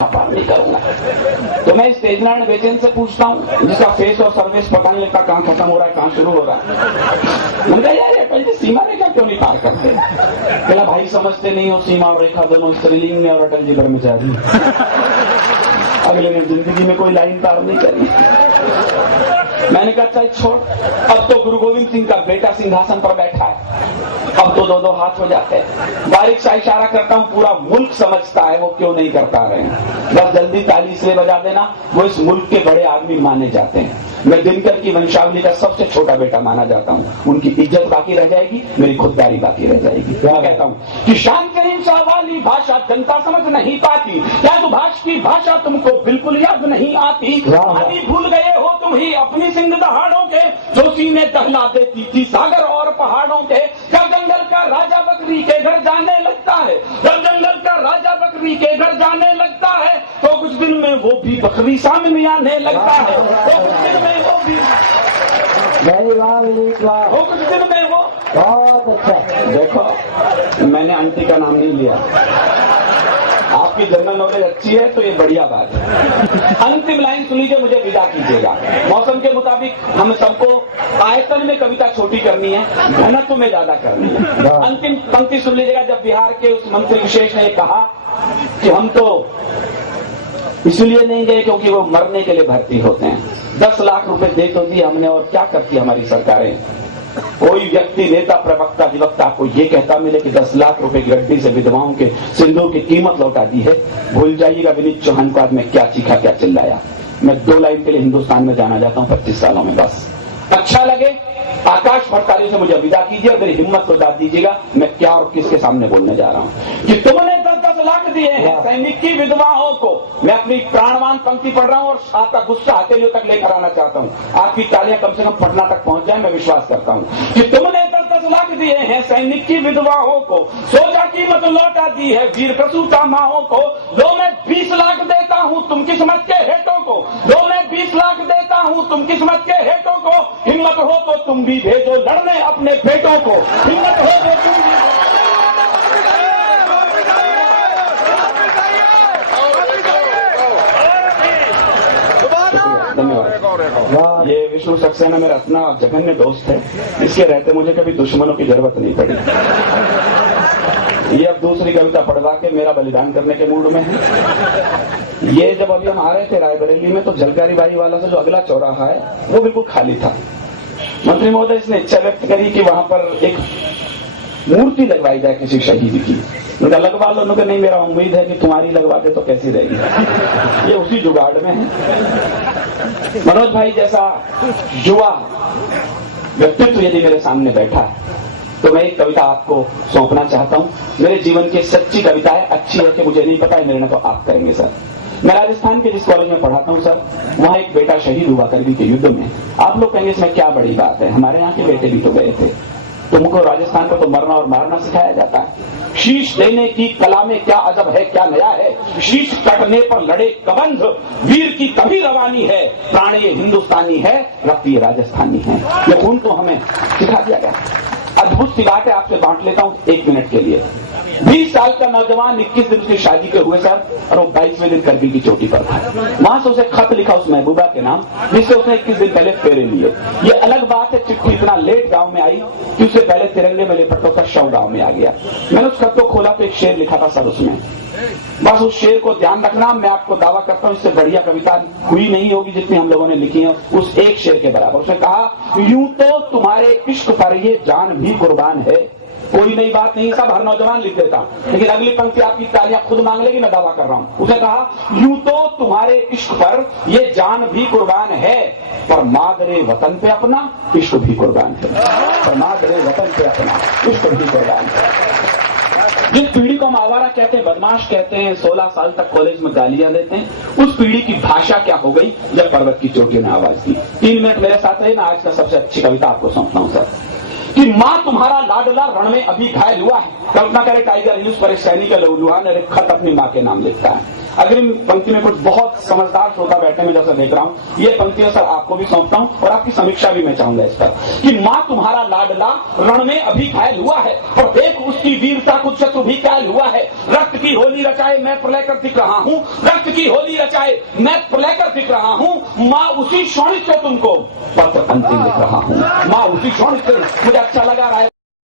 नहीं करूंगा। तो मैं इस तेजनारायण बेचैन से पूछता हूँ जिसका फेस और सर्विस पता नहीं लगता कहाँ खत्म हो रहा है कहाँ शुरू हो रहा है। मैंने कहा यार अटल जी सीमा रेखा क्यों नहीं पार करते? कहला भाई समझते नहीं हो, सीमा और रेखा दोनों स्त्रीलिंग में और अटल जी ब्रह्मचारी। अगले ने जिंदगी में कोई लाइन पार नहीं करी। मैंने कहा चल छोड़, अब तो गुरु गोविंद सिंह का बेटा सिंहासन पर बैठा है, अब तो दो दो हाथ हो जाते हैं। बारीक सा इशारा करता हूँ, पूरा मुल्क समझता है वो क्यों नहीं कर पा रहे हैं। बस जल्दी ताली इसलिए बजा देना, वो इस मुल्क के बड़े आदमी माने जाते हैं। मैं दिनकर की वंशावली का सबसे छोटा बेटा माना जाता हूँ। उनकी इज्जत बाकी रह जाएगी, मेरी खुददारी बाकी रह जाएगी। क्या कहता हूँ कि शांत हिंसा वाली भाषा जनता समझ नहीं पाती, क्या सुभाष की भाषा तुमको बिल्कुल याद नहीं आती? आदि भूल गए हो तुम ही अपनी सिंध दहाड़ों के, जो सीने दहला देती थी सागर और पहाड़ों के। जब जंगल का राजा बकरी के घर जाने लगता है, जब जंगल का राजा बकरी के घर जाने लगता है, तो कुछ दिन में वो भी बकरी सामने आने लगता है। तो कुछ दिन में वो भी वो कुछ दिन में वो बहुत अच्छा। देखो मैंने आंटी का नाम नहीं लिया, आपकी जनरल नॉलेज अच्छी है तो ये बढ़िया बात है। अंतिम लाइन सुन लीजिए, मुझे विदा कीजिएगा। मौसम के मुताबिक हम सबको आयतन में कविता छोटी करनी है, घनत्व में ज्यादा करनी है। अंतिम पंक्ति सुन लीजिएगा। जब बिहार के उस मंत्री विशेष ने कहा कि हम तो इसलिए नहीं गए क्योंकि वो मरने के लिए भर्ती होते हैं, 10 लाख रुपए दे तो दिए हमने, और क्या करती हमारी सरकारें। कोई व्यक्ति नेता प्रवक्ता अधिवक्ता आपको ये कहता मिले कि 10 लाख रुपए की गड्डी से विधवाओं के सिंदूर की कीमत लौटा दी है, भूल जाइएगा विनीत चौहान को आज मैं क्या चीखा क्या चिल्लाया। मैं 2 लाइन के लिए हिंदुस्तान में जाना चाहता हूँ 25 सालों में। बस अच्छा लगे आकाश भट्टारी से मुझे विदा कीजिए और मेरी हिम्मत को दाद दीजिएगा। मैं क्या और किसके सामने बोलने जा रहा हूँ कि तुमने 10-10 लाख दिए हैं सैनिक की विधवाओं को। मैं अपनी प्राणवान पंक्ति पढ़ रहा हूँ और आपका गुस्सा हथेलियों तक लेकर आना चाहता हूँ। आपकी तालियां कम से कम पटना तक पहुंच जाए, मैं विश्वास करता हूँ कि तुमने 10-10 लाख दिए हैं सैनिक की विधवाओं को, सोचा कीमत लौटा दी है वीर प्रसूता माओं को। लो मैं 20 लाख देता हूँ तुम किस्मत के हेटों को, लो मैं 20 लाख देता हूँ तुम किस्मत के हेटों को। हिम्मत हो तो तुम भी भेजो लड़ने अपने बेटों को, हिम्मत हो तो तुम भी। धन्यवाद। ये विष्णु सक्सेना मेरा इतना जघन्य दोस्त है, इसके रहते मुझे कभी दुश्मनों की जरूरत नहीं पड़ी। ये अब दूसरी कविता पढ़वा के मेरा बलिदान करने के मूड में है। ये जब अभी हम आ रहे थे रायबरेली में, तो झलकारी बाई वाला से जो अगला चौराहा है वो बिल्कुल खाली था। मंत्री महोदय इसने इच्छा व्यक्त करी कि वहां पर एक मूर्ति लगवाई जाए किसी शहीद की। उनका लगवा लो, उनका नहीं, मेरा उम्मीद है कि तुम्हारी लगवा दे तो कैसी रहेगी। ये उसी जुगाड़ में है। मनोज भाई जैसा युवा व्यक्तित्व यदि मेरे सामने बैठा है तो मैं एक कविता आपको सौंपना चाहता हूँ। मेरे जीवन की सच्ची कविता है, अच्छी है कि मुझे नहीं पता है, निर्णय तो आप करेंगे सर। मैं राजस्थान के जिस कॉलेज में पढ़ाता हूँ सर, वहाँ एक बेटा शहीद हुआ करगिल के युद्ध में। आप लोग कहेंगे इसमें क्या बड़ी बात है, हमारे यहाँ के बेटे भी तो गए थे। तुमको राजस्थान को तो मरना और मारना सिखाया जाता है। शीश देने की कला में क्या अजब है, क्या नया है। शीश कटने पर लड़े कबंध, वीर की कभी रवानी है। प्राण ये हिंदुस्तानी है, रक्त ये राजस्थानी है। ये खून तो हमें सिखा दिया गया। अद्भुत सी बात है, आपसे बांट लेता हूँ 1 मिनट के लिए। 20 साल का नौजवान 21 दिन उसकी शादी के हुए सर, और वो 22वें दिन करगिल की चोटी पर था। वहां से उसे खत लिखा उस महबूबा के नाम, जिससे उसने 21 दिन पहले फेरे लिए। ये अलग बात है चिट्ठी इतना लेट गांव में आई कि उससे पहले तिरंगे में लिपट कर शव गांव में आ गया। मैंने उस खत को खोला तो एक शेर लिखा था सर उसमें। बस उस शेर को ध्यान रखना, मैं आपको दावा करता हूँ इससे बढ़िया कविता हुई नहीं होगी जितनी हम लोगों ने लिखी है उस एक शेर के बराबर। उसने कहा, यूं तो तुम्हारे इश्क पर ये जान भी कुर्बान है। कोई नई बात नहीं, सब हर नौजवान लिख देता, लेकिन अगली पंक्ति आपकी तालियां खुद मांग लेगी, मैं दावा कर रहा हूं। उसने कहा, यूं तो तुम्हारे इश्क पर ये जान भी कुर्बान है, पर मादरे वतन पे अपना इश्क भी कुर्बान है। पर मादरे वतन पे अपना इश्क भी कुर्बान है। जिस पीढ़ी को हम आवारा कहते हैं, बदमाश कहते हैं, 16 साल तक कॉलेज में गालियां देते हैं, उस पीढ़ी की भाषा क्या हो गई जब पर्वत की चोटी ने आवाज दी। 3 मिनट मेरे साथ रहे, मैं आज का सबसे अच्छी कविता आपको सौंपता हूं सर। कि मां तुम्हारा लाडला रण में अभी घायल हुआ है। कल्पना करे टाइगर हिल्स पर एक सैनिक लुहान और एक खत अपनी मां के नाम लिखता है। अग्रिम पंक्ति में कुछ बहुत समझदार श्रोता बैठे मैं जैसा देख रहा हूं, ये पंक्तियां सर आपको भी सौंपता हूं और आपकी समीक्षा भी मैं चाहूंगा इस पर कि मां तुम्हारा लाडला रण में अभी घायल हुआ है और देख उसकी वीरता कुछ शत्रु भी घायल हुआ है। रक्त की होली रचाए मैं प्रलय कर दिख रहा हूं, रक्त की होली रचाए मैं प्रलय कर दिख रहा हूं। मां उसी शोणित से तुमको पत्र अंतिम लिख रहा हूं, मां उसी शोणित से। मुझे अच्छा